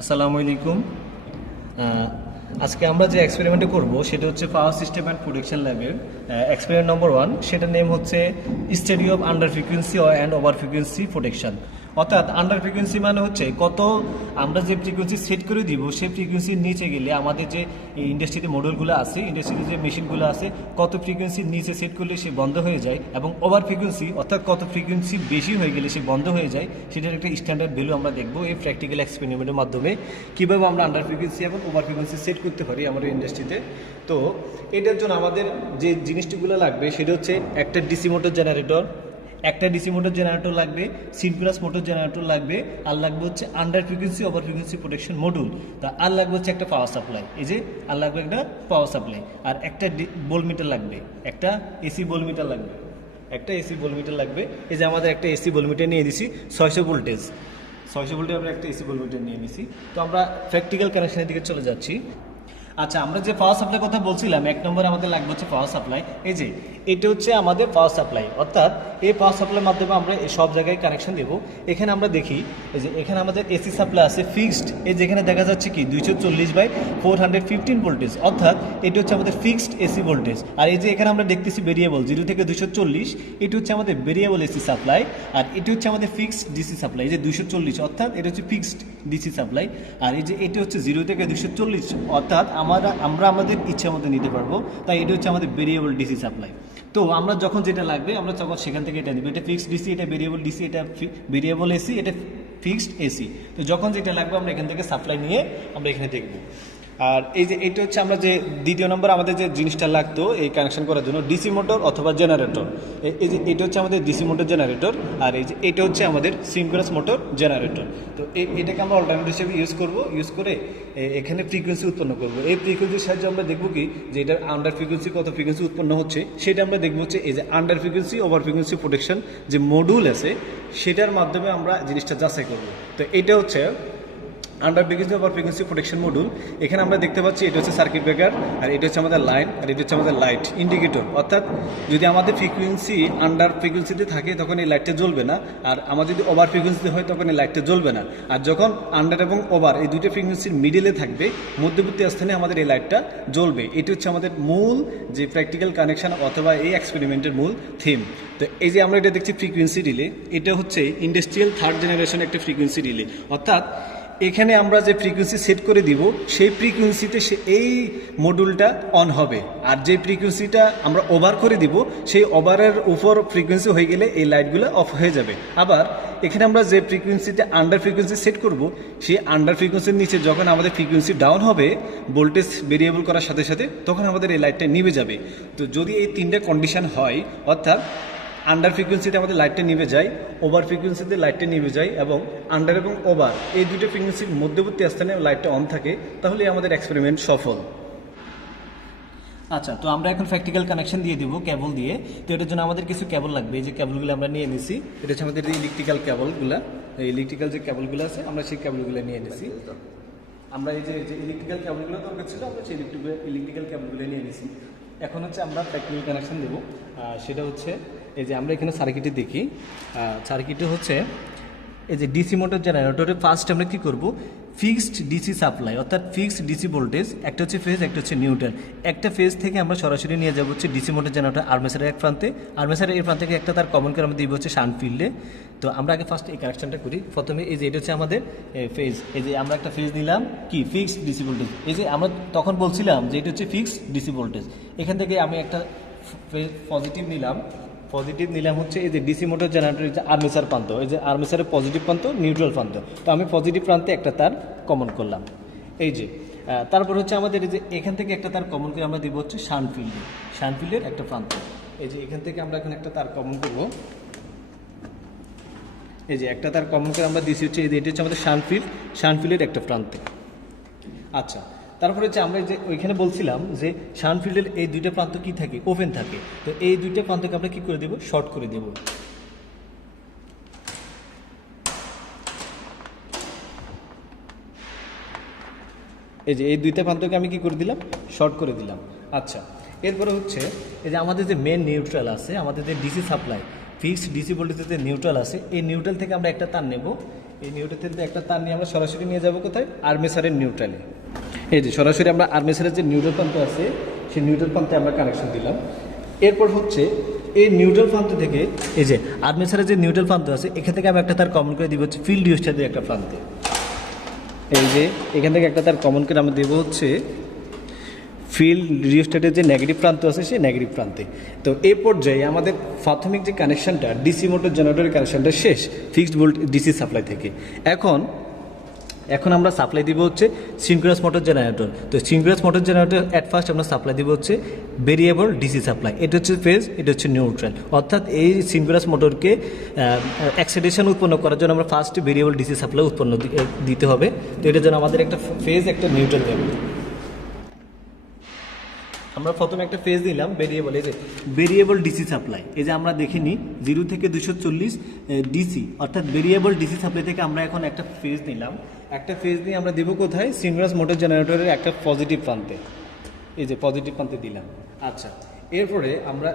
আসসালামু আলাইকুম। আজকে আমরা যে এক্সপেরিমেন্টটা করব সেটা হচ্ছে পাওয়ার সিস্টেম অ্যান্ড প্রোটেকশন ল্যাবের এক্সপেরিমেন্ট নম্বর 1। সেটার নেম হচ্ছে study of under frequency and over frequency protection. অর্থাৎ আন্ডার ফ্রিকোয়েন্সি মানে হচ্ছে কত আমরা যে ফ্রিকোয়েন্সি সেট করে দিব সেই ফ্রিকোয়েন্সির নিচে গেলে আমাদের যে ইন্ডাস্ট্রিতে মডেলগুলো আছে, ইন্ডাস্ট্রিতে যে মেশিনগুলো আছে, কত ফ্রিকোয়েন্সির নিচে সেট করলে সে বন্ধ হয়ে যায়, এবং ওভার ফ্রিকোয়েন্সি অর্থাৎ কত ফ্রিকোয়েন্সি বেশি হয়ে গেলে সে বন্ধ হয়ে যায়, সেটার একটা স্ট্যান্ডার্ড ভ্যালু আমরা দেখবো এই প্র্যাকটিক্যাল এক্সপেরিমেন্টের মাধ্যমে কীভাবে আমরা আন্ডার ফ্রিকোয়েন্সি এবং ওভার ফ্রিকোয়েন্সি সেট করতে পারি আমাদের ইন্ডাস্ট্রিতে। তো এটার জন্য আমাদের যে জিনিসগুলো লাগবে সেটা হচ্ছে একটা ডিসি মোটর জেনারেটর, একটা ডিসি মোটর জেনারেটর লাগবে, সিনক্রোনাস মোটর জেনারেটর লাগবে, আর লাগবে হচ্ছে under frequency over frequency protection module. তা আর লাগবে হচ্ছে একটা পাওয়ার সাপ্লাই, এই যে আর লাগবে একটা পাওয়ার সাপ্লাই, আর একটা ভোল্টমিটার লাগবে, একটা এসি ভোল্টমিটার লাগবে, একটা এসি ভোল্টমিটার লাগবে। এই যে আমাদের একটা এসি ভোল্টমিটার নিয়ে দিছি 600 ভোল্টেজ, 600 ভোল্টের আমরা একটা এসি ভোল্টমিটার নিয়ে নিছি। তো আমরা প্র্যাকটিক্যাল কানেকশনের দিকে চলে যাচ্ছি। আচ্ছা, আমরা যে পাওয়ার সাপ্লাই কথা বলছিলাম, এক নম্বর আমাদের লাগবে হচ্ছে পাওয়ার সাপ্লাই। এই যে এটা হচ্ছে আমাদের পাওয়ার সাপ্লাই, অর্থাৎ এই পাওয়ার সাপ্লাইয়ের মাধ্যমে আমরা সব জায়গায় কানেকশন দেবো। এখানে আমরা দেখি এই যে এখানে আমাদের এসি সাপ্লাই আছে ফিক্সড, এই যেখানে দেখা যাচ্ছে কি 240/415 ভোল্টেজ, অর্থাৎ এটা হচ্ছে আমাদের ফিক্সড এসি ভোল্টেজ। আর এই যে এখানে আমরা দেখতেছি ভেরিয়েবল 0 থেকে 240, এটা হচ্ছে আমাদের ভেরিয়েবল এসি সাপ্লাই। আর এটা হচ্ছে আমাদের ফিক্সড ডিসি সাপ্লাই, এই যে 240, অর্থাৎ এটা হচ্ছে ফিক্সড ডিসি সাপ্লাই। আর এই যে এটা হচ্ছে 0 থেকে 240, অর্থাৎ আমরা আমাদের ইচ্ছা মতো নিতে পারবো, তাই এটা হচ্ছে আমাদের ভেরিয়েবল ডিসি সাপ্লাই। তো আমরা যখন যেটা লাগবে আমরা তখন সেখান থেকে এটা নিব। এটা ফিক্সড ডিসি, এটা ভেরিয়েবল ডিসি, এটা ভেরিয়েবল এসি, এটা ফিক্সড এসি। তো যখন যেটা লাগবে আমরা এখান থেকে সাপ্লাই নিয়ে আমরা এখানে দেখবো। আর এই যে এটা হচ্ছে আমরা যে দ্বিতীয় নম্বর আমাদের যে জিনিসটা লাগতো এই কানেকশন করার জন্য, ডিসি মোটর অথবা জেনারেটর। এই যে এটা হচ্ছে আমাদের ডিসি মোটর জেনারেটর, আর এই যে এটা হচ্ছে আমাদের সিনক্রোনাস মোটর জেনারেটর। তো এটাকে আমরা অল্টারনেটিভ হিসেবে ইউজ করে এখানে ফ্রিকোয়েন্সি উৎপন্ন করব। এই ফ্রিকোয়েন্সির সাহায্যে আমরা দেখবো কি যে এটার আন্ডার ফ্রিকোয়েন্সি কত ফ্রিকোয়েন্সি উৎপন্ন হচ্ছে সেটা আমরা দেখবো হচ্ছে এই যে under frequency over frequency protection যে মডিউল আছে সেটার মাধ্যমে আমরা জিনিসটা যাচাই করব। তো এটা হচ্ছে under frequency over frequency protection module. এখানে আমরা দেখতে পাচ্ছি এটা হচ্ছে সার্কিট ব্রেকার, আর এটা হচ্ছে আমাদের লাইন, আর এটা হচ্ছে আমাদের লাইট ইন্ডিকেটর। অর্থাৎ যদি আমাদের ফ্রিকোয়েন্সি আন্ডার ফ্রিকোয়েন্সিতে থাকে তখন এই লাইটটা জ্বলবে না, আর আমাদের যদি ওভার ফ্রিকোয়েন্সিতে হয় তখন এই লাইটটা জ্বলবে না। আর যখন আন্ডার এবং ওভার এই দুইটা ফ্রিকোয়েন্সির মিডিলে থাকবে, মধ্যবর্তী স্থানে আমাদের এই লাইটটা জ্বলবে। এটি হচ্ছে আমাদের মূল যে প্র্যাকটিক্যাল কানেকশন অথবা এই এক্সপেরিমেন্টের মূল থিম। তো এই যে আমরা এটা দেখছি ফ্রিকোয়েন্সি রিলে, এটা হচ্ছে ইন্ডাস্ট্রিয়াল থার্ড জেনারেশন একটা ফ্রিকোয়েন্সি রিলে। অর্থাৎ এখানে আমরা যে ফ্রিকোয়েন্সি সেট করে দিব সেই ফ্রিকোয়েন্সিতে এই মডিউলটা অন হবে, আর যে ফ্রিকোয়েন্সিটা আমরা ওভার করে দিব সেই ওভারের উপর ফ্রিকোয়েন্সি হয়ে গেলে এই লাইটগুলো অফ হয়ে যাবে। আবার এখানে আমরা যে ফ্রিকোয়েন্সিতে আন্ডার ফ্রিকোয়েন্সি সেট করব সেই আন্ডার ফ্রিকোয়েন্সির নিচে যখন আমাদের ফ্রিকোয়েন্সি ডাউন হবে ভোল্টেজ ভেরিয়েবল করার সাথে সাথে, তখন আমাদের এই লাইটটা নিভে যাবে। তো যদি এই তিনটা কন্ডিশন হয়, অর্থাৎ আন্ডার ফ্রিকোয়েন্সিতে আমাদের লাইটটা নিভে যায়, ওভার ফ্রিকোয়েন্সিতে লাইটটা নিভে যায়, এবং আন্ডার এবং ওভার এই দুটো ফ্রিকোয়েন্সির মধ্যবর্তী স্থানে লাইটটা অন থাকে, তাহলে আমাদের এক্সপেরিমেন্ট সফল। আচ্ছা, তো আমরা এখন প্র্যাকটিক্যাল কানেকশন দিয়ে দিব কেবল দিয়ে। তো এটার জন্য আমাদের কিছু কেবল লাগবে, এই যে কেবলগুলো আমরা নিয়ে নিছি, এটা হচ্ছে আমাদের ইলেকট্রিক্যাল কেবলগুলো, এই ইলেকট্রিক্যাল যে কেবলগুলো আছে আমরা সেই কেবলগুলো নিয়ে নিছি। আমরা এই যে ইলেকট্রিক্যাল কেবলগুলো দরকার ছিল আমরা সেই ইলেকট্রিক্যাল কেবলগুলো নিয়ে নিছি। এখন হচ্ছে আমরা প্র্যাকটিক্যাল কানেকশন দেবো। সেটা হচ্ছে এই যে আমরা এখানে সার্কিটে দেখি, সার্কিটে হচ্ছে এই যে ডিসি মোটর জেনারেটরে ফার্স্ট আমরা কী করব, ফিক্সড ডিসি সাপ্লাই অর্থাৎ ফিক্সড ডিসি ভোল্টেজ, একটা হচ্ছে ফেজ একটা হচ্ছে নিউট্রাল। একটা ফেজ থেকে আমরা সরাসরি নিয়ে যাবো হচ্ছে ডিসি মোটর জেনারেটর আর্মেচারের এক প্রান্তে, আর্মেচারের এই প্রান্ত থেকে একটা তার কমন করে আমরা দিব হচ্ছে শান্ট ফিল্ডে। তো আমরা আগে ফার্স্ট এই কানেকশনটা করি। প্রথমে এই যে এটা হচ্ছে আমাদের ফেজ, এই যে আমরা একটা ফেজ নিলাম কি ফিক্সড ডিসি ভোল্টেজ, এই যে আমরা তখন বলছিলাম যে এটা হচ্ছে ফিক্সড ডিসি ভোল্টেজ। এখান থেকে আমি একটা পজিটিভ নিলাম হচ্ছে এই যে ডিসি মোটর জেনারেটরের যে আর্মেচার প্রান্ত, এই যে আর্মেচারের পজিটিভ প্রান্ত নিউট্রাল প্রান্ত, তো আমি পজিটিভ প্রান্তে একটা তার কমন করলাম। এই যে তারপর হচ্ছে আমাদের এই যে এখান থেকে একটা তার কমন করে আমরা দিব হচ্ছে শান্ট ফিল্ডের একটা প্রান্ত। এই যে এখান থেকে আমরা এখন একটা তার কমন করবো, এই যে একটা তার কমন করে আমরা দিচ্ছি হচ্ছে এটা হচ্ছে আমাদের শান্ট ফিল্ডের একটা প্রান্তে। আচ্ছা, তারপরে হচ্ছে আমরা যে ওইখানে বলছিলাম যে শান্ট ফিল্ডের এই দুইটা প্রান্ত কি থাকে, ওপেন থাকে। তো এই দুইটা প্রান্তকে আমরা কি করে দেবো, শর্ট করে দেব। এই যে এই দুইটা প্রান্তকে আমি কি করে দিলাম, শর্ট করে দিলাম। আচ্ছা, এরপরে হচ্ছে এই যে আমাদের যে মেন নিউট্রাল আছে, আমাদের যে ডিসি সাপ্লাই ফিক্সড ডিসি ভোল্টেজের যে নিউট্রাল আছে, এই নিউট্রাল থেকে আমরা একটা তার নেব। এই নিউট্রাল থেকে একটা তার নিয়ে আমরা সরাসরি নিয়ে যাব কোথায়, আর্মেচারের নিউট্রালে। এই যে সরাসরি আমরা আর্মেচারের যে নিউট্রাল প্রান্ত আছে সেই নিউট্রাল প্রান্তে আমরা কানেকশন দিলাম। এরপর হচ্ছে এই নিউট্রাল প্রান্ত থেকে এই যে আর্মেচারের যে নিউট্রাল প্রান্ত আছে এখান থেকে আমি একটা তার কমন করে দিব হচ্ছে ফিল্ড রিওস্ট্যাটের একটা প্রান্তে। এই যে এখান থেকে একটা তার কমন করে আমরা দেবো হচ্ছে ফিল্ড রিওস্ট্যাটের যে নেগেটিভ প্রান্ত আছে সেই নেগেটিভ প্রান্তে। তো এই পর্যায়ে আমাদের প্রাথমিক যে কানেকশনটা ডিসি মোটর জেনারেটরের কানেকশনটা শেষ ফিক্সড ভোল্ট ডিসি সাপ্লাই থেকে। এখন আমরা সাপ্লাই দিব হচ্ছে সিনক্রোনাস মোটর জেনারেটর। তো synchronous motor generator at first আমরা সাপ্লাই দিব হচ্ছে ভেরিয়েবল ডিসি সাপ্লাই। এটা হচ্ছে ফেজ, এটা হচ্ছে নিউট্রাল। অর্থাৎ এই সিনক্রোনাস মোটরকে এক্সাইটেশন উৎপন্ন করার জন্য আমরা ফার্স্ট ভেরিয়েবল ডিসি সাপ্লাই উৎপন্ন দিতে হবে। তো এটার জন্য আমাদের একটা ফেজ একটা নিউট্রাল দেবে। আমরা প্রথমে একটা ফেজ দিলাম ভেরিয়েবল, এই যে ভেরিয়েবল ডিসি সাপ্লাই। এই যে আমরা দেখে নিই 0 থেকে 240 ডিসি, অর্থাৎ ভেরিয়েবল ডিসি সাপ্লাই থেকে আমরা এখন একটা ফেজ নিলাম। একটা ফেজ নিয়ে আমরা দেবো কোথায়, সিনক্রোনাস মোটর জেনারেটরের একটা পজিটিভ প্রান্তে। এই যে পজিটিভ প্রান্তে দিলাম। আচ্ছা, এরপরে আমরা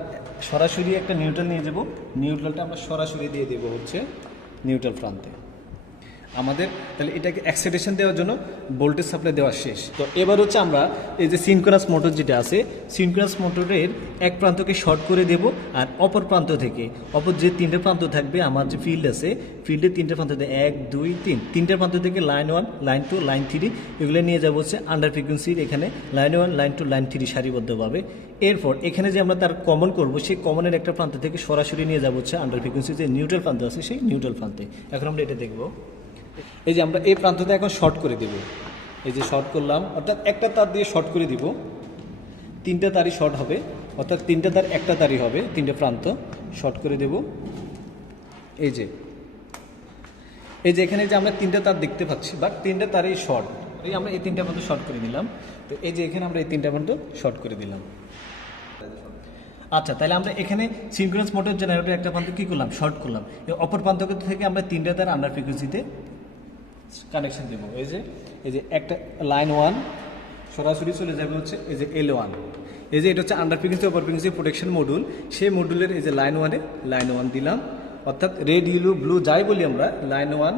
সরাসরি একটা নিউট্রাল নিয়ে যাব। নিউট্রালটা আমরা সরাসরি দিয়ে দেবো হচ্ছে নিউট্রাল প্রান্তে। আমাদের তাহলে এটাকে এক্সাইটেশন দেওয়ার জন্য ভোল্টেজ সাপ্লাই দেওয়া শেষ। তো এবার হচ্ছে আমরা এই যে সিনক্রোনাস মোটর যেটা আছে, সিনক্রোনাস মোটরের এক প্রান্তকে শর্ট করে দেব, আর অপর প্রান্ত থেকে অপর যে তিনটে প্রান্ত থাকবে আমার যে ফিল্ড আছে, ফিল্ডের তিনটে প্রান্ত থেকে 1 2 3 তিনটে প্রান্ত থেকে লাইন 1 লাইন 2 লাইন 3 এগুলো নিয়ে যাবো হচ্ছে আন্ডার ফ্রিকোয়েন্সির এখানে লাইন 1 লাইন 2 লাইন 3 সারিবদ্ধভাবে। এরপর এখানে যে আমরা তার কমন করব সেই কমনের একটা প্রান্ত থেকে সরাসরি নিয়ে যাবো হচ্ছে আন্ডার ফ্রিকোয়েন্সির যে নিউট্রাল প্রান্ত আছে সেই নিউট্রাল প্রান্তে। এখন আমরা এটা দেখব। এই যে আমরা এই প্রান্ততে এখন শর্ট করে দেব। এই যে শর্ট করলাম, অর্থাৎ একটা তার দিয়ে শর্ট করে দিব। তিনটা তারই শর্ট হবে, অর্থাৎ তিনটা তার একটা তারই হবে, তিনটে প্রান্ত শর্ট করে দেব। এই যে এখানে যে আমরা তিনটা তার দেখতে পাচ্ছি, বাট তিনটা তারই শর্ট, এই আমরা এই তিনটা প্রান্ত শর্ট করে দিলাম। তো এই যে এখানে আমরা এই তিনটা প্রান্ত শর্ট করে দিলাম। আচ্ছা, তাহলে আমরা এখানে সিনক্রোনাস মোটর জেনারেটর একটা প্রান্ত কী করলাম, শর্ট করলাম। অপর প্রান্ত থেকে আমরা তিনটা তার আন্ডার ফ্রিকোয়েন্সিতে কানেকশন দেবো। এই যে একটা লাইন 1 সরাসরি চলে যাবে হচ্ছে এই যে L1। এই যে এটা হচ্ছে under frequency over frequency protection module. সেই মডুলের এই যে লাইন 1 দিলাম, অর্থাৎ রেড ইয়েলো ব্লু যাই বলি আমরা, লাইন 1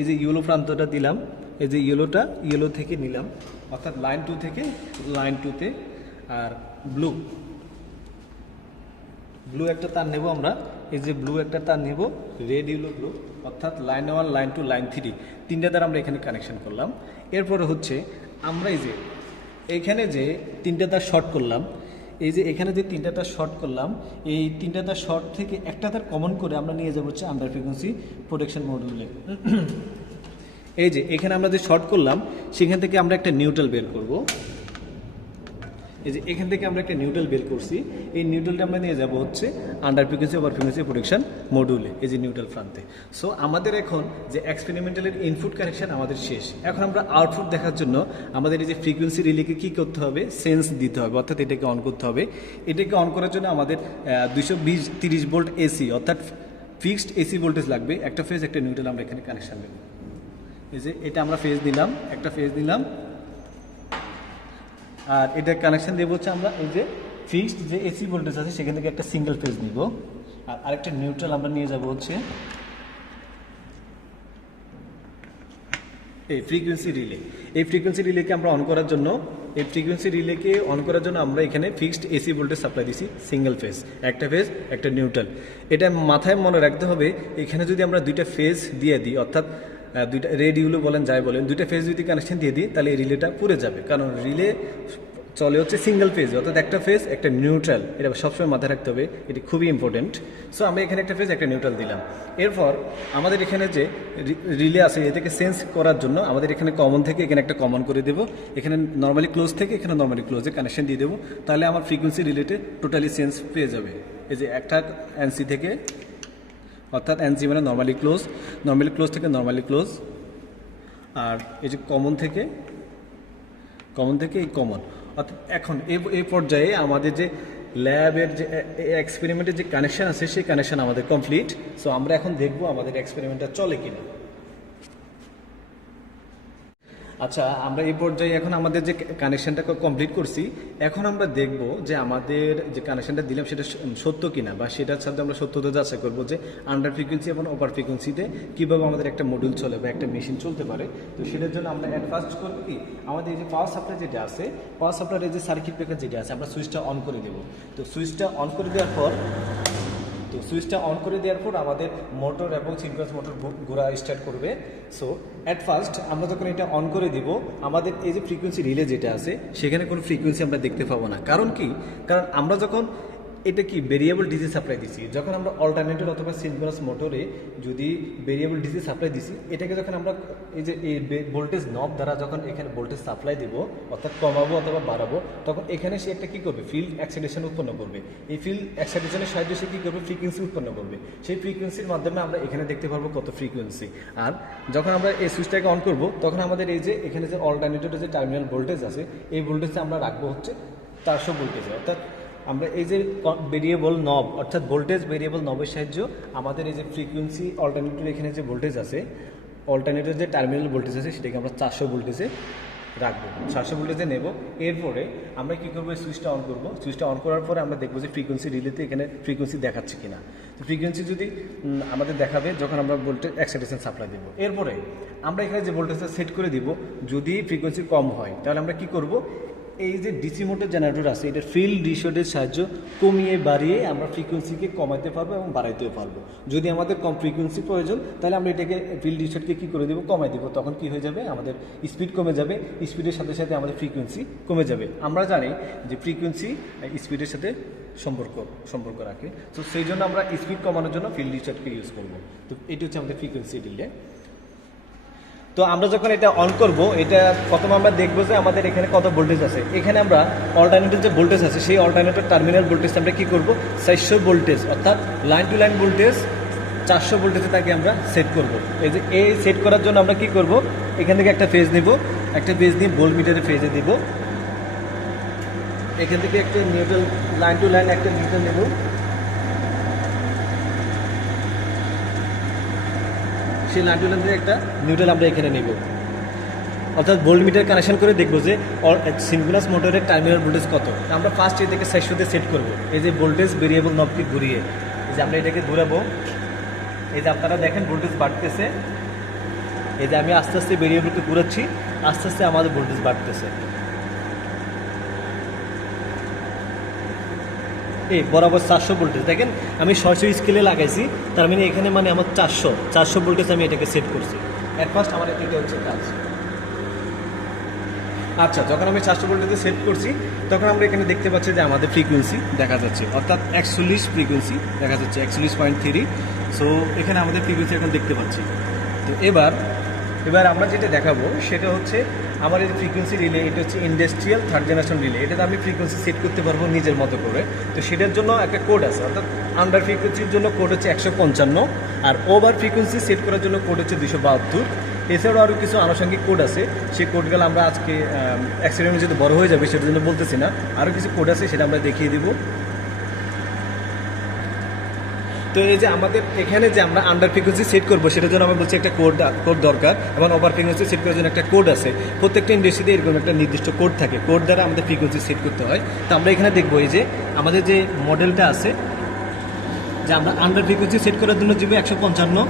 এই যে ইয়েলো প্রান্তটা দিলাম। এই যে ইয়েলো থেকে নিলাম, অর্থাৎ লাইন 2 থেকে লাইন 2তে, আর ব্লু একটা তার নেব আমরা। এই যে ব্লু একটা তার নেব, রেড ইয়েলো ব্লু, অর্থাৎ লাইন 1 লাইন 2 লাইন 3 তিনটা তার আমরা এখানে কানেকশন করলাম। এরপরে হচ্ছে আমরা এই যে এইখানে যে তিনটা তার শর্ট করলাম, এই যে এখানে যে তিনটা তার শর্ট করলাম, এই তিনটা তার শর্ট থেকে একটা তার কমন করে আমরা নিয়ে যাবো হচ্ছে আন্ডার ফ্রিকোয়েন্সি প্রোটেকশন মডুলে। এই যে এখানে আমরা যে শর্ট করলাম সেখান থেকে আমরা একটা নিউট্রাল বের করব। এই যে এখান থেকে আমরা একটা নিউট্রাল বের করছি, এই নিউট্রালটা আমরা নিয়ে যাব হচ্ছে under frequency over frequency protection মডুলে, এই যে নিউট্রাল প্রান্তে। সো আমাদের এখন যে এক্সপেরিমেন্টালের ইনপুট কানেকশন আমাদের শেষ। এখন আমরা আউটপুট দেখার জন্য আমাদের এই যে ফ্রিকোয়েন্সি রিলেকে কী করতে হবে, সেন্স দিতে হবে, অর্থাৎ এটাকে অন করতে হবে। এটাকে অন করার জন্য আমাদের 230 ভোল্ট এসি, অর্থাৎ ফিক্সড এসি ভোল্টেজ লাগবে। একটা ফেজ একটা নিউট্রাল আমরা এখানে কানেকশন দেব। এই যে এটা আমরা ফেজ দিলাম, একটা ফেজ দিলাম, আর এটা কানেকশন দেবো হচ্ছে আমরা এই যে ফিক্সড যে এসি ভোল্টেজ আছে সেখান থেকে একটা সিঙ্গেল ফেজ নিব, আর আরেকটা নিউট্রাল আমরা নিয়ে যাব হচ্ছে এই ফ্রিকোয়েন্সি রিলে। এই ফ্রিকোয়েন্সি রিলেকে আমরা অন করার জন্য আমরা এখানে ফিক্সড এসি ভোল্টেজ সাপ্লাই দিছি, সিঙ্গেল ফেজ, একটা ফেজ একটা নিউট্রাল। এটা মাথায় মনে রাখতে হবে, এখানে যদি আমরা দুইটা ফেজ দিয়ে দিই, অর্থাৎ দুইটা রেড ইউলো বলেন যাই বলেন, দুইটা ফেজ যদি কানেকশন দিয়ে দিই তাহলে এই রিলেটা পুড়ে যাবে, কারণ রিলে চলে হচ্ছে সিঙ্গেল ফেজ, অর্থাৎ একটা ফেজ একটা নিউট্রাল। এটা সবসময় মাথায় রাখতে হবে, এটি খুবই ইম্পর্টেন্ট। সো আমরা এখানে একটা ফেজ একটা নিউট্রাল দিলাম। এরপর আমাদের এখানে যে রিলে আছে এটাকে সেন্স করার জন্য আমাদের এখানে কমন থেকে এখানে একটা কমন করে দেবো, এখানে নর্মালি ক্লোজ থেকে এখানে নর্মালি ক্লোজে কানেকশন দিয়ে দেবো। তাহলে আমার ফ্রিকোয়েন্সি রিলেটে টোটালি সেন্স পেয়ে যাবে। এই যে একটা এনসি থেকে, অর্থাৎ এনসি মানে নর্মালি ক্লোজ থেকে নর্মালি ক্লোজ, আর এই যে কমন থেকে এই কমন। অর্থাৎ এখন এই পর্যায়ে আমাদের যে ল্যাবের যে এক্সপেরিমেন্টের যে কানেকশন আছে সেই কানেকশন আমাদের কমপ্লিট। সো আমরা এখন দেখব আমাদের এক্সপেরিমেন্টটা চলে কিনা। আচ্ছা, আমরা এই পর্যায়ে এখন আমাদের যে কানেকশনটা কমপ্লিট করছি, এখন আমরা দেখব যে আমাদের যে কানেকশনটা দিলাম সেটা সত্য কিনা, বা সেটার সাথে আমরা সত্যতা যাচাই করবো যে আন্ডার ফ্রিকোয়েন্সি এবং ওভার ফ্রিকোয়েন্সিতে কীভাবে আমাদের একটা মডিউল চলে বা একটা মেশিন চলতে পারে। তো সেটার জন্য আমরা অ্যাট ফার্স্ট করবো কি, আমাদের এই যে পাওয়ার সাপ্লাই যেটা আছে, পাওয়ার সাপ্লাইয়ের এই যে সার্কিট ব্রেকার যেটা আছে, আমরা সুইচটা অন করে দেবো। তো সুইচটা অন করে দেওয়ার পর আমাদের মোটর এবং সিনক্রোনাস মোটর ঘোরা স্টার্ট করবে। সো অ্যাট ফার্স্ট আমরা যখন এটা অন করে দিব, আমাদের এই যে ফ্রিকোয়েন্সি রিলে যেটা আছে সেখানে কোনো ফ্রিকোয়েন্সি আমরা দেখতে পাবো না। কারণ কি, কারণ আমরা যখন এটা কি ভেরিয়েবল ডিসি সাপ্লাই দিছি, যখন আমরা অল্টারনেটর অথবা সিনক্রোনাস মোটরে যদি ভেরিয়েবল ডিসি সাপ্লাই দিছি, এটাকে যখন আমরা এই যে এই ভোল্টেজ নব দ্বারা যখন এখানে ভোল্টেজ সাপ্লাই দেব, অর্থাৎ কমাবো অথবা বাড়াবো, তখন এখানে সে একটা কী করবে, ফিল্ড এক্সাইটেশন উৎপন্ন করবে। এই ফিল্ড এক্সাইটেশনের সাহায্যে সে কী করবে, ফ্রিকোয়েন্সি উৎপন্ন করবে। সেই ফ্রিকোয়েন্সির মাধ্যমে আমরা এখানে দেখতে পারবো কত ফ্রিকোয়েন্সি। আর যখন আমরা এই সুইচটাকে অন করব, তখন আমাদের এই যে এখানে যে অল্টারনেটরের যে টার্মিনাল ভোল্টেজ আছে, এই ভোল্টেজটা আমরা রাখবো হচ্ছে 400 ভোল্টেজে। অর্থাৎ আমরা এই যে ভেরিয়েবল নব, অর্থাৎ ভোল্টেজ ভেরিয়েবল নবের সাহায্য আমাদের এই যে ফ্রিকোয়েন্সি অল্টারনেটর এখানে যে ভোল্টেজ আছে, অল্টারনেটর যে টার্মিনাল ভোল্টেজ আছে সেটাকে আমরা 400 ভোল্টেজে রাখবো, 400 ভোল্টেজে নেব। এরপরে আমরা কী করবো, সুইচটা অন করবো। সুইচটা অন করার পরে আমরা দেখবো যে ফ্রিকোয়েন্সি রিলেতে এখানে ফ্রিকোয়েন্সি দেখাচ্ছে কিনা। তো ফ্রিকোয়েন্সি যদি আমাদের দেখাবে যখন আমরা ভোল্টেজ এক্সাইটেশন সাপ্লাই দেবো। এরপরে আমরা এখানে যে ভোল্টেজটা সেট করে দিব, যদি ফ্রিকোয়েন্সি কম হয় তাহলে আমরা কি করব, এই যে ডিসি মোটর জেনারেটর আছে এটার ফিল্ড রিসোর্টের সাহায্য কমিয়ে বাড়িয়ে আমরা ফ্রিকোয়েন্সিকে কমাতে পারবো এবং বাড়াইতেও পারবো। যদি আমাদের কম ফ্রিকোয়েন্সি প্রয়োজন তাহলে আমরা এটাকে ফিল্ড রিসোর্টকে কী করে দেবো, কমাই দেবো। তখন কি হয়ে যাবে, আমাদের স্পিড কমে যাবে, স্পিডের সাথে সাথে আমাদের ফ্রিকোয়েন্সি কমে যাবে। আমরা জানি যে ফ্রিকোয়েন্সি স্পিডের সাথে সম্পর্ক রাখে। তো সেই জন্য আমরা স্পিড কমানোর জন্য ফিল্ড রিসোর্টকে ইউজ করবো। তো এটি হচ্ছে আমাদের ফ্রিকোয়েন্সি ডিলে। তো আমরা যখন এটা অন করব, এটা প্রথমে আমরা দেখবো যে আমাদের এখানে কত ভোল্টেজ আছে। এখানে আমরা অল্টারনেটর যে ভোল্টেজ আছে সেই অল্টারনেটর টার্মিনাল ভোল্টেজ আমরা কী করব, 400 ভোল্টেজ, অর্থাৎ লাইন টু লাইন ভোল্টেজ 400 ভোল্টেজে তাকে আমরা সেট করব। এই যে এই সেট করার জন্য আমরা কি করব, এখান থেকে একটা ফেজ নিব, একটা ফেজ নিয়ে ভোল্ট মিটারে ফেজে দিব। এখান থেকে একটা নিউট্রাল, লাইন টু লাইন একটা নিউট্রাল নেব, সেই লাইন টু লাইন থেকে একটা নিউট্রাল আমরা এখানে নেব। অর্থাৎ ভোল্ট মিটার কানেকশন করে দেখবো যে সিনক্রোনাস মোটরের টার্মিনাল ভোল্টেজ কত। আমরা ফার্স্ট এটাকে 400-তে সেট করব। এই যে ভোল্টেজ ভেরিয়েবল নবকে ঘুরিয়ে, এই যে আমরা এটাকে ঘুরাবো, এই যে আপনারা দেখেন ভোল্টেজ বাড়তেছে। এই যে আমি আস্তে আস্তে ভেরিয়েবলকে ঘুরাচ্ছি, আস্তে আস্তে আমাদের ভোল্টেজ বাড়তেছে। এই বরাবর 400 ভোল্টেজ দেখেন, আমি 600 স্কেলে লাগাইছি, তার মানে এখানে মানে আমার 400 ভোল্টেজ আমি এটাকে সেট করছি। অ্যাট ফার্স্ট আমার এটা হচ্ছে কাজ। আচ্ছা, যখন আমি 400 ভোল্টেজে সেট করছি তখন আমরা এখানে দেখতে পাচ্ছি যে আমাদের ফ্রিকোয়েন্সি দেখা যাচ্ছে, অর্থাৎ 41 ফ্রিকোয়েন্সি দেখা যাচ্ছে, 41.3। সো এখানে আমাদের ফ্রিকোয়েন্সি এখন দেখতে পাচ্ছি। তো এবার আমরা যেটা দেখাবো সেটা হচ্ছে আমার এই ফ্রিকোয়েন্সি রিলে, এটা হচ্ছে ইন্ডাস্ট্রিয়াল থার্ড জেনারেশন রিলে। এটাতে আমি ফ্রিকোয়েন্সি সেট করতে পারবো নিজের মতো করে। তো সেটার জন্য একটা কোড আছে, অর্থাৎ আন্ডার ফ্রিকোয়েন্সির জন্য কোড হচ্ছে 155, আর ওভার ফ্রিকোয়েন্সি সেট করার জন্য কোড হচ্ছে 272। এছাড়াও আরও কিছু আনুষঙ্গিক কোড আছে, সেই কোডগুলো আমরা আজকে এক্সপেরিমেন্ট যদি বড় হয়ে যাবে সেটার জন্য বলতেছি না। আরও কিছু কোড আছে, সেটা আমরা দেখিয়ে দিব। তো এই যে আমাদের এখানে যে আমরা আন্ডার ফ্রিকোয়েন্সি সেট করবো সেটার জন্য আমরা বলছি একটা কোড দরকার, এবং ওভার ফ্রিকোয়েন্সি সেট করার জন্য একটা কোড আছে। প্রত্যেকটা ইন্ডাস্ট্রিতে এরকম একটা নির্দিষ্ট কোড থাকে, কোড দ্বারা আমাদের ফ্রিকোয়েন্সি সেট করতে হয়। তো আমরা এখানে দেখবো এই যে আমাদের যে মডেলটা আছে, যে আমরা আন্ডার ফ্রিকোয়েন্সি সেট করার জন্য দিব 155,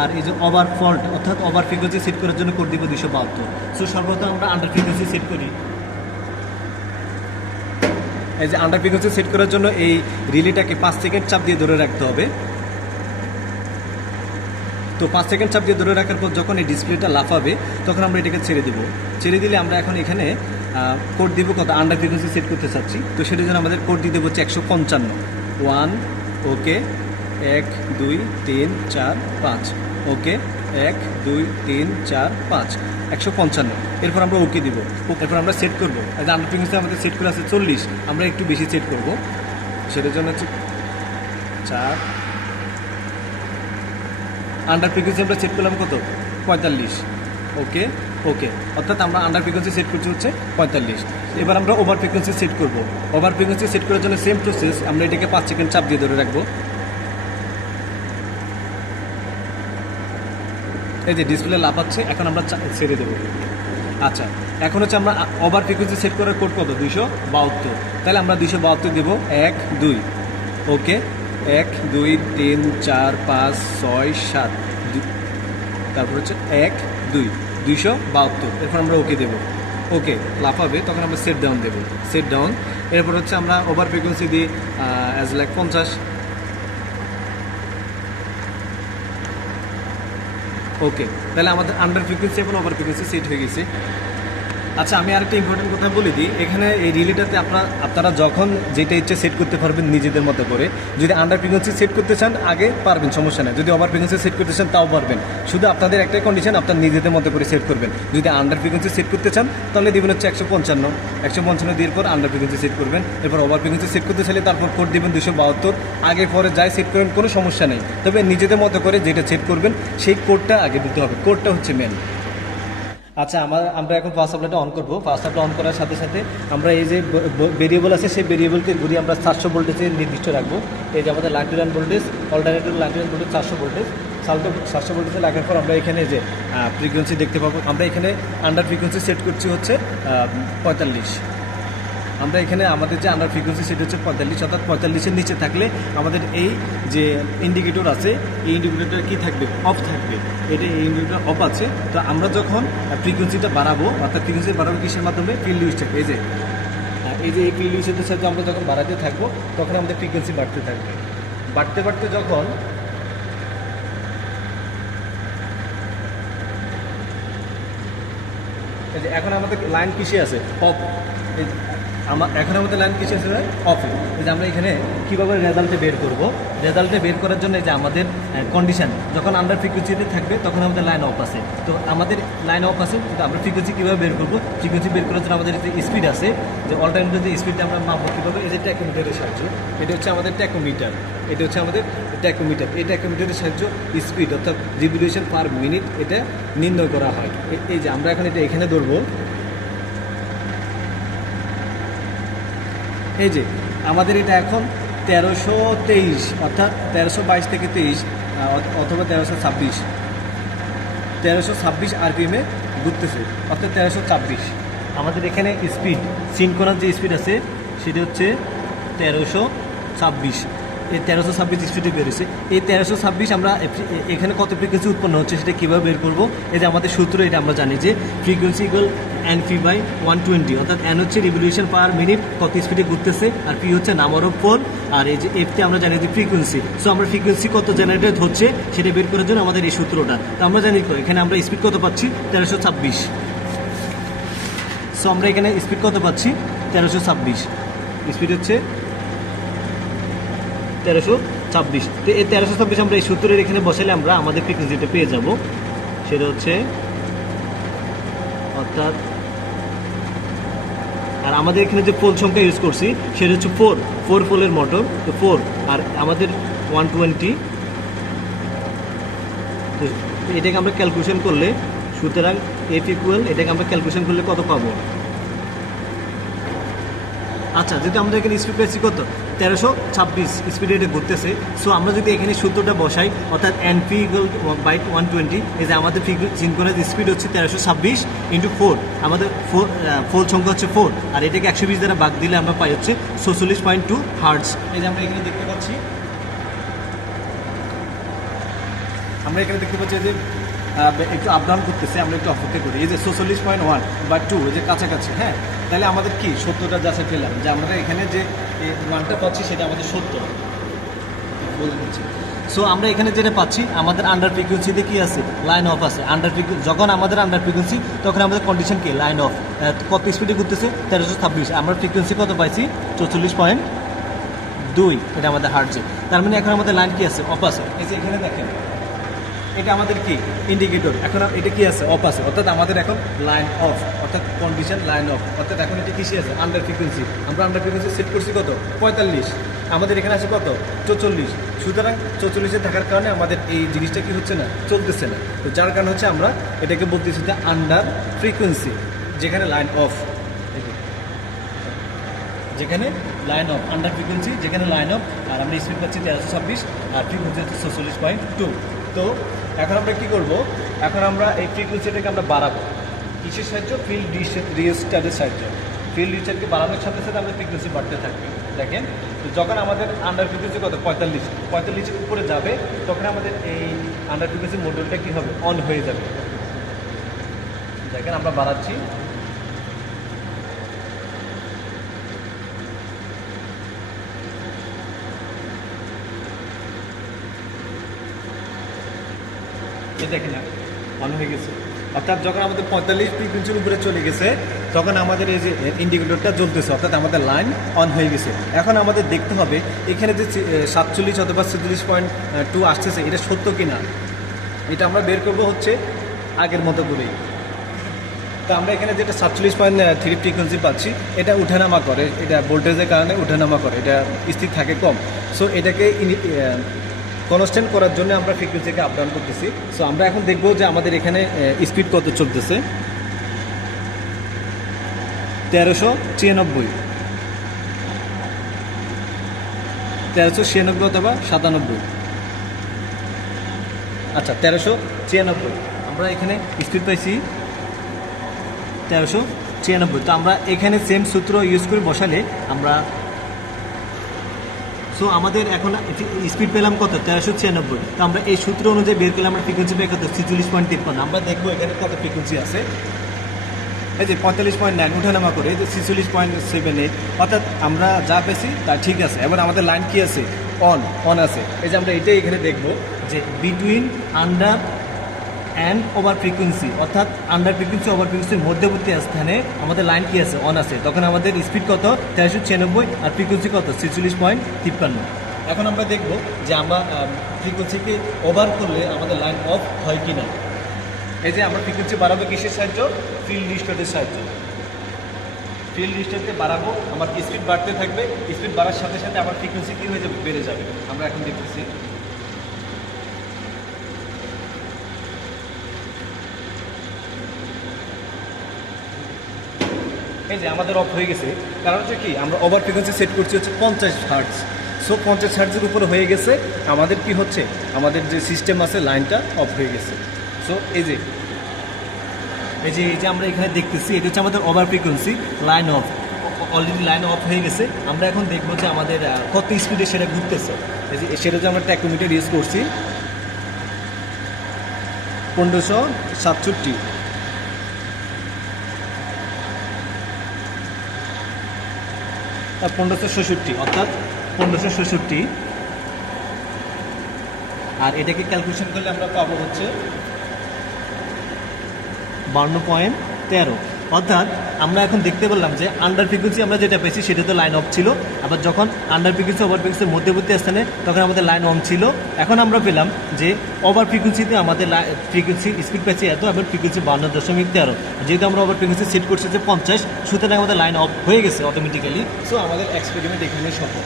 আর এই যে ওভার ফল্ট অর্থাৎ ওভার ফ্রিকোয়েন্সি সেট করার জন্য কোড দিব 272। সো সর্বপ্রথম আমরা আন্ডার ফ্রিকোয়েন্সি সেট করি। এই যে আন্ডার ফ্রিকোয়েন্সি সেট করার জন্য এই রিলেটাকে 5 সেকেন্ড চাপ দিয়ে ধরে রাখতে হবে। তো 5 সেকেন্ড চাপ দিয়ে ধরে রাখার পর যখন এই ডিসপ্লেটা লাফাবে তখন আমরা এটাকে ছেড়ে দিব। ছেড়ে দিলে আমরা এখন এখানে কোড দিব কত, আন্ডার ফ্রিকোয়েন্সি সেট করতে চাচ্ছি। তো সেটার জন্য আমাদের কোড দিয়ে দেবো হচ্ছে 155। 1 ওকে, 1 2 3 4 5 ওকে, 1 2 3 4 5 155। এরপর আমরা ওকে দিব। এরপর আমরা সেট করবো। আন্ডার ফ্রিকোয়েন্সি আমাদের সেট করে আছে 40, আমরা একটু বেশি সেট করব। সেটার জন্য হচ্ছে 4, আন্ডার ফ্রিকোয়েন্সি আমরা সেট করলাম কত, 45। ওকে ওকে, অর্থাৎ আমরা আন্ডার ফ্রিকোয়েন্সি সেট করছি হচ্ছে 45। এবার আমরা ওভার ফ্রিকোয়েন্সি সেট করব। ওভার ফ্রিকোয়েন্সি সেট করার জন্য সেম প্রসেস, আমরা এটাকে 5 সেকেন্ড চাপ দিয়ে ধরে রাখবো। এই যে ডিসপ্লে লাফাচ্ছে, এখন আমরা ছেড়ে দেবো। আচ্ছা, এখন হচ্ছে আমরা ওভার ফ্রিকোয়েন্সি সেট করার কোড কত 272, তাহলে আমরা 272 দেবো 1 2, ওকে 1 2 3 4 5 6 7, তারপর হচ্ছে 1 2 272, এরপর আমরা ওকে দেবো, ওকে লাফাবে তখন আমরা সেট ডাউন দেবো, সেট ডাউন। এরপর হচ্ছে আমরা ওভার ফ্রিকোয়েন্সি দিই অ্যাজ লাইক 50, ওকে, তাহলে আমাদের আন্ডার ফ্রিকোয়েন্সি এবং ওভার ফ্রিকোয়েন্সি সেট হয়ে গেছে। আচ্ছা, আমি আরেকটা ইম্পর্টেন্ট কথা বলে দিই, এখানে এই রিলেটাতে আপনারা যখন যেটা ইচ্ছে সেট করতে পারবেন নিজেদের মতো করে। যদি আন্ডার ফ্রিকোয়েন্সি সেট করতে চান আগে পারবেন, সমস্যা নেই। যদি ওভার ফ্রিকোয়েন্সি সেট করতে চান তাও পারবেন, শুধু আপনাদের একটাই কন্ডিশন, আপনার নিজেদের মতো করে সেট করবেন। যদি আন্ডার ফ্রিকোয়েন্সি সেট করতে চান তাহলে দেবেন হচ্ছে 155 দিয়ে পর আন্ডার ফ্রিকোয়েন্সি সেট করবেন। এরপর ওভার ফ্রিকোয়েন্সি সেট করতে চাইলে তারপর কোড দেবেন 272, আগে পরে যাই সেট করবেন, কোনো সমস্যা নেই। তবে নিজেদের মতো করে যেটা সেট করবেন সেই কোডটা আগে দিতে হবে, কোডটা হচ্ছে মেন। আচ্ছা, আমরা এখন ফার্স্ট সাপ্লাইটা অন করবো। ফার্স্ট সাপ্লাই অন করার সাথে সাথে আমরা এই যে ভেরিয়েবল আছে সেই ভেরিয়েবলকে ঘুরিয়ে আমরা 700 ভোল্টেজে নির্দিষ্ট রাখবো। এই যে আমাদের line to line voltage, alternative line to line voltage 400 voltage, 700 ভোল্টেজে লাগার পর আমরা এখানে যে ফ্রিকোয়েন্সি দেখতে পাবো, আমরা এখানে আন্ডার ফ্রিকোয়েন্সি সেট করছি হচ্ছে 45। আমরা এখানে আমাদের যে আন্ডার ফ্রিকোয়েন্সি সেটা হচ্ছে 45, অর্থাৎ 45-এর নিচে থাকলে আমাদের এই যে ইন্ডিকেটর আছে এই ইন্ডিকেটরটা কি থাকবে, অফ থাকবে। এটা এই ইন্ডিকেটর অফ আছে। তো আমরা যখন ফ্রিকোয়েন্সিটা বাড়াবো, অর্থাৎ ফ্রিকোয়েন্সি বাড়াবো কিসের মাধ্যমে, ফিল্ড ইউজটা, এই যে এই ফিল্ড ইউজের সাথে আমরা যখন বাড়াতে থাকবো তখন আমাদের ফ্রিকোয়েন্সি বাড়তে থাকবে। বাড়তে বাড়তে যখন এখন আমাদের লাইন কিসে আছে, অফ। এখন আমাদের লাইন কিসে আছে, অফে। যে আমরা এখানে কীভাবে রেজাল্টে বের করব, রেজাল্টে বের করার জন্য যে আমাদের কন্ডিশন যখন আন্ডার ফ্রিকোয়েন্সিতে থাকবে তখন আমাদের লাইন অফ আছে। তো আমাদের লাইন অফ আছে, কিন্তু আমরা ফ্রিকোয়েন্সি কীভাবে বের করবো, ফ্রিকোয়েন্সি বের করার জন্য আমাদের যে স্পিড আছে, যে অল্টারনেটিভ যে স্পিডটা আমরা মাপবো কীভাবে, এই যে ট্যাকোমিটারের সাহায্য। এটা হচ্ছে আমাদের ট্যাকোমিটার, এটা হচ্ছে আমাদের ট্যাকোমিটার। এই ট্যাকোমিটারের সাহায্য স্পিড অর্থাৎ রিভলিউশন পার মিনিট এটা নির্ণয় করা হয়। এই যে আমরা এখন এটা এখানে ধরবো, এই যে আমাদের এটা এখন 1323, অর্থাৎ 1322 থেকে 23 অথবা 1326 আরপিএমে ঘুরতেছে, অর্থাৎ 1326। আমাদের এখানে স্পিড সিনক্রোনাস যে স্পিড আছে সেটা হচ্ছে 1326। এই 1326 স্পিডে বেরোছে। এই 1326 আমরা এখানে কত ফ্রিকোয়েন্সি উৎপন্ন হচ্ছে সেটা কীভাবে বের করবো, এই যে আমাদের সূত্র, এটা আমরা জানি যে ফ্রিকোয়েন্সি ইকুয়াল NP/120, অর্থাৎ N হচ্ছে রিভলিউশন পার মিনিট কত স্পিডে ঘুরতেছে, আর P হচ্ছে নাম্বার অফ পোল, আর এই যে F আমরা জানি যে ফ্রিকোয়েন্সি। সো আমরা ফ্রিকোয়েন্সি কত জেনারেটেড হচ্ছে সেটা বের করার জন্য আমাদের এই সূত্রটা। তো আমরা জানি তো এখানে আমরা স্পিড কত পাচ্ছি, 1326। সো আমরা এখানে স্পিড কত পাচ্ছি, 1326। স্পিড হচ্ছে 1326। তো এই 1326 আমরা এই সূত্রের এখানে বসালে আমরা আমাদের ফ্রিকোয়েন্সিটা পেয়ে যাব। সেটা হচ্ছে অর্থাৎ, আর আমাদের এখানে যে পোল সংখ্যা ইউজ করছি সেটা হচ্ছে 4 পোলের মোটর। তো 4 আর আমাদের 120। তো এটাকে আমরা ক্যালকুলেশন করলে, সুতরাং F ইকুয়াল, এটাকে আমরা ক্যালকুলেশন করলে কত পাবো। আচ্ছা, যদি আমরা এখানে স্পিড পেয়েছি কত, 1326 স্পিডে এটা ঘুরতেছে। সো আমরা যদি এখানে সূত্রটা বসাই, অর্থাৎ NP/120, এই যে আমাদের সিনক্রোনাস স্পিড হচ্ছে 1326 × 4, আমাদের ফোল সংখ্যা হচ্ছে 4, আর এটাকে 120 দ্বারা ভাগ দিলে আমরা পাই হচ্ছে 46.2 হার্টজ। এই যে আমরা এখানে দেখতে পাচ্ছি, যে একটু আপ ডাউন করতেছে, আমরা একটু অপেক্ষা করি। এই যে 46.1/2, এই যে কাছাকাছি। হ্যাঁ, তাহলে আমাদের কি 70টা যাচাই পেলাম, যে আমরা এখানে যে মানটা পাচ্ছি সেটা আমাদের 70 বলে দিচ্ছি। সো আমরা এখানে যেটা পাচ্ছি, আমাদের আন্ডার ফ্রিকোয়েন্সিতে কি আছে, লাইন অফ আছে। যখন আমাদের আন্ডার ফ্রিকোয়েন্সি তখন আমাদের কন্ডিশন কি, লাইন অফ। কত স্পিডে ঘুরতেছে, 1326। আমরা ফ্রিকোয়েন্সি কত পাইছি, 44.2, এটা আমাদের হার্টজে। তার মানে এখন আমাদের লাইন কি আছে, অফ আছে। এই যে এখানে দেখেন, এটা আমাদের কি ইন্ডিকেটর, এখন এটা কি আছে, অফ আছে, অর্থাৎ আমাদের এখন লাইন অফ, অর্থাৎ কন্ডিশন লাইন অফ, অর্থাৎ এখন এটা কিসে আছে, আন্ডার ফ্রিকোয়েন্সি। আমরা আন্ডার ফ্রিকোয়েন্সি সেট করছি কত, 45, আমাদের এখানে আছে কত, 44। সুতরাং 44-এ থাকার কারণে আমাদের এই জিনিসটা কি হচ্ছে না, চলতেছে না। তো যার কারণে হচ্ছে আমরা এটাকে বলতেছি যে আন্ডার ফ্রিকোয়েন্সি, যেখানে লাইন অফ, যেখানে লাইন অফ, আন্ডার ফ্রিকোয়েন্সি যেখানে লাইন অফ। আর আমরা স্পিড পাচ্ছি 1326, আর ফ্রিকোয়েন্সি হচ্ছে 46.2। তো এখন আমরা কি করব, এখন আমরা এই ফ্রিকোয়েন্সিটাকে আমরা বাড়াবো। কিসের সাহায্য? ফিল্ড রিস্টারের সাহায্য। ফিল্ড রিস্টারকে বাড়ানোর সাথে সাথে আমাদের ফ্রিকোয়েন্সি বাড়তে থাকবে। দেখেন, তো যখন আমাদের আন্ডার ফ্রিকোয়েন্সি কত 45-এর উপরে যাবে, তখন আমাদের এই আন্ডার ফ্রিকোয়েন্সি মডিউলটা কী হবে? অন হয়ে যাবে। দেখেন আমরা বাড়াচ্ছি, দেখেন অন হয়ে গেছে। অর্থাৎ যখন আমাদের 45 ফ্রিকোয়েন্সির উপরে চলে গেছে, তখন আমাদের এই যে ইন্ডিকেটরটা জ্বলতেছে, অর্থাৎ আমাদের লাইন অন হয়ে গেছে। এখন আমাদের দেখতে হবে এখানে যে 47 অথবা 47.2 আসতেছে, এটা সত্য কি না। এটা আমরা বের করবো হচ্ছে আগের মতো করেই। তো আমরা এখানে যেটা 47.3 ফ্রিকোয়েন্সি পাচ্ছি, এটা উঠানামা করে, এটা ভোল্টেজের কারণে উঠানামা করে, এটা স্থির থাকে কম। সো এটাকে কনস্ট্যান্ট করার জন্য আমরা ফ্রিকোয়েন্সিকে আপ ডাউন করতেছি। সো আমরা এখন দেখব যে আমাদের এখানে স্পিড কত চলতেছে। 1396, 1396 অথবা 97। আচ্ছা, 1396 আমরা এখানে স্পিড পাইছি 1396। তো আমরা এখানে সেম সূত্র ইউজ করে বসালে আমরা, সো আমাদের এখন স্পিড পেলাম কত? 1396। তো আমরা এই সূত্র অনুযায়ী বের করলে আমরা ফ্রিকোয়েন্সি পেয়ে কত? 46.53। আমরা দেখবো এখানে কত ফ্রিকোয়েন্সি আছে। এই যে 45.9 উঠানামা করে, এই যে 46.78, অর্থাৎ আমরা যা পেয়েছি তা ঠিক আছে। এবার আমাদের লাইন কি আছে? অন আছে। এই যে আমরা এটাই এখানে দেখবো যে between under and over frequency, অর্থাৎ আন্ডার ফ্রিকোয়েন্সি ওভার ফ্রিকোয়েন্সির মধ্যবর্তী স্থানে আমাদের লাইন কি আছে? অন আছে। তখন আমাদের স্পিড কত? 1396 আর ফ্রিকোয়েন্সি কত? 46.53। এখন আমরা দেখব যে আমরা ফ্রিকোয়েন্সিকে ওভার করলে আমাদের লাইন অফ হয় কি না। এই যে আমরা ফ্রিকোয়েন্সি বাড়াবো কিসের সাহায্য? ফিল্ড রিস্টারের সাহায্য। ফিল্ড রিস্টারকে বাড়াবো, আমার স্পিড বাড়তে থাকবে। স্পিড বাড়ার সাথে সাথে আমার ফ্রিকোয়েন্সি কী হয়ে যাবে? বেড়ে যাবে। আমরা এখন দেখতেছি। এই যে আমাদের অফ হয়ে গেছে, কারণ হচ্ছে কি, আমরা ওভার ফ্রিকোয়েন্সি সেট করছি হচ্ছে 50 হার্টজ। সো 50 হার্টজের উপরে হয়ে গেছে, আমাদের কি হচ্ছে? আমাদের যে সিস্টেম আছে লাইনটা অফ হয়ে গেছে। সো এই যে আমরা এখানে দেখতেছি, এটা হচ্ছে আমাদের over frequency, line of. Already line of হয়ে গেছে। আমরা এখন দেখবো যে আমাদের কত স্পিডে সেটা ঘুরতেছে। এই যে সেটা যে আমরা ট্যাকোমিটার ইউজ করছি 1567, 1566, অর্থাৎ 1566। আর এটাকে ক্যালকুলেশন করলে আমরা পাবো হচ্ছে 52.13। অর্থাৎ আমরা এখন দেখতে পেলাম যে আন্ডার ফ্রিকোয়েন্সি আমরা যেটা পেয়েছি সেটা তো লাইন অফ ছিল, আবার যখন আন্ডার ফ্রিকোয়েন্সি ওভার ফ্রিকোয়েন্সির মধ্যবর্তী স্থানে তখন আমাদের লাইন অন ছিল। এখন আমরা পেলাম যে ওভার ফ্রিকোয়েন্সিতে আমাদের ফ্রিকোয়েন্সি স্পিড পেয়েছি এত, আবার ফ্রিকোয়েন্সি 52.13। যেহেতু আমরা ওভার ফ্রিকোয়েন্সি সেট করছি যে 50, সুতরাং আমাদের লাইন অফ হয়ে গেছে অটোমেটিক্যালি। সো আমাদের এক্সপেরিমেন্ট এখানে সফল।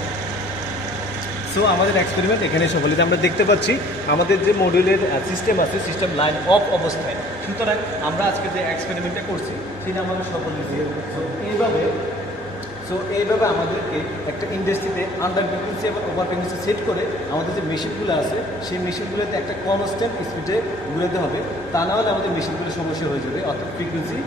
সফল। আমরা দেখতে পাচ্ছি আমাদের যে মডিউলের সিস্টেম আছে, সিস্টেম লাইন অফ অবস্থায়। সুতরাং আমরা আজকে যে এক্সপেরিমেন্টটা করছি সেটা আমাদের সফল হয়েছে। এইভাবে আমাদেরকে একটা ইন্ডাস্ট্রিতে আন্ডার ফ্রিকোয়েন্সি এবং ওভার ফ্রিকোয়েন্সি সেট করে আমাদের যে মেশিনগুলো আছে সেই মেশিনগুলোতে একটা কনস্ট্যান্ট স্পিডে ঘুরাতে হবে। তা না হলে আমাদের মেশিনগুলো সমস্যা হয়ে যাবে। অর্থাৎ ফ্রিকোয়েন্সি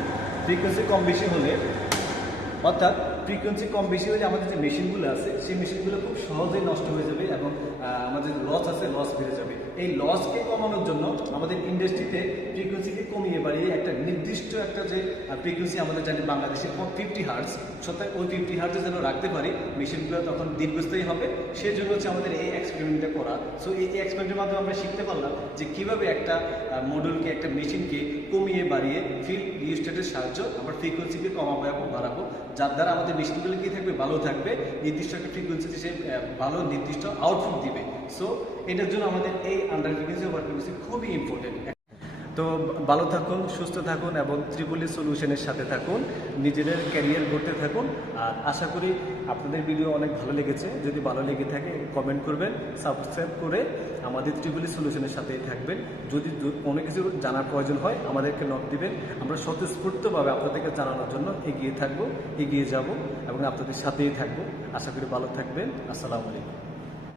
কম বেশি হলে আমাদের যে মেশিনগুলো আছে সেই মেশিনগুলো খুব সহজেই নষ্ট হয়ে যাবে এবং আমাদের লস আছে, লস বেড়ে যাবে। এই লসকে কমানোর জন্য আমাদের ইন্ডাস্ট্রিতে ফ্রিকোয়েন্সিকে কমিয়ে বাড়িয়ে একটা নির্দিষ্ট একটা যে ফ্রিকোয়েন্সি আমাদের জানি বাংলাদেশে 50 হার্টজ, সুতরাং ওই 50 হার্টজে যেন রাখতে পারি, মেশিনগুলো তখন দীর্ঘস্থায়ী হবে। সেই জন্য হচ্ছে আমাদের এই এক্সপেরিমেন্টটা করা। সো এই এক্সপেরিমেন্টের মাধ্যমে আমরা শিখতে পারলাম যে কীভাবে একটা মডিউলকে, একটা মেশিনকে কমিয়ে বাড়িয়ে ফিল্ড রিস্টারের সাহায্য আমরা ফ্রিকোয়েন্সিকে কমাবো এবং বাড়াবো, যার দ্বারা আমাদের মেশিনগুলো কী থাকবে? ভালো থাকবে, নির্দিষ্ট একটা ফ্রিকোয়েন্সিতে সে ভালো নির্দিষ্ট আউটপুট দিবে। সো এটার জন্য আমাদের এই আন্ডার ফ্রিকোয়েন্সি ওভার ফ্রিকোয়েন্সি খুবই ইম্পর্টেন্ট। তো ভালো থাকুন, সুস্থ থাকুন এবং ত্রিপলি সলিউশনের সাথে থাকুন, নিজেদের ক্যারিয়ার গড়তে থাকুন। আর আশা করি আপনাদের ভিডিও অনেক ভালো লেগেছে। যদি ভালো লেগে থাকে কমেন্ট করবেন, সাবস্ক্রাইব করে আমাদের ত্রিপলি সলিউশনের সাথেই থাকবেন। যদি কোনো কিছু জানার প্রয়োজন হয় আমাদেরকে নক দিবেন। আমরা স্বতঃস্ফূর্তভাবে আপনাদেরকে জানানোর জন্য এগিয়ে যাব এবং আপনাদের সাথেই থাকবো। আশা করি ভালো থাকবেন। আসসালামু আলাইকুম।